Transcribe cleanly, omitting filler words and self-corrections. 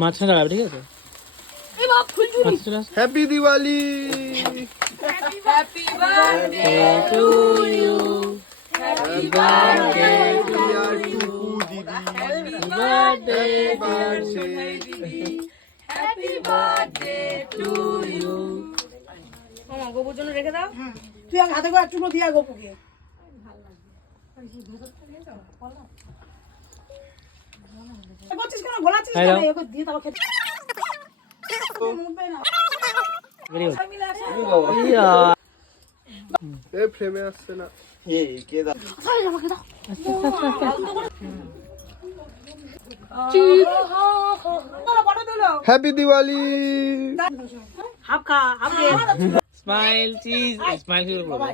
মাঝখানে দাঁড়াবে, ঠিক আছে? Happy Diwali. Happy birthday to you, happy birthday to you, happy birthday happy birthday to you. মামা গোপুর জন্য রেখে দাও। তুই হাতে করে একটু দিয়া গোপুকে করছিস কেন? গোলাচ্ছিস কেন? একে দিয়ে তারপর খেতে ফ্রেমে আসছে না। হ্যাপি দিওয়ালি। হাফ খা, হাফ দে। স্মাইল চিজ, স্মাইল করে বলো।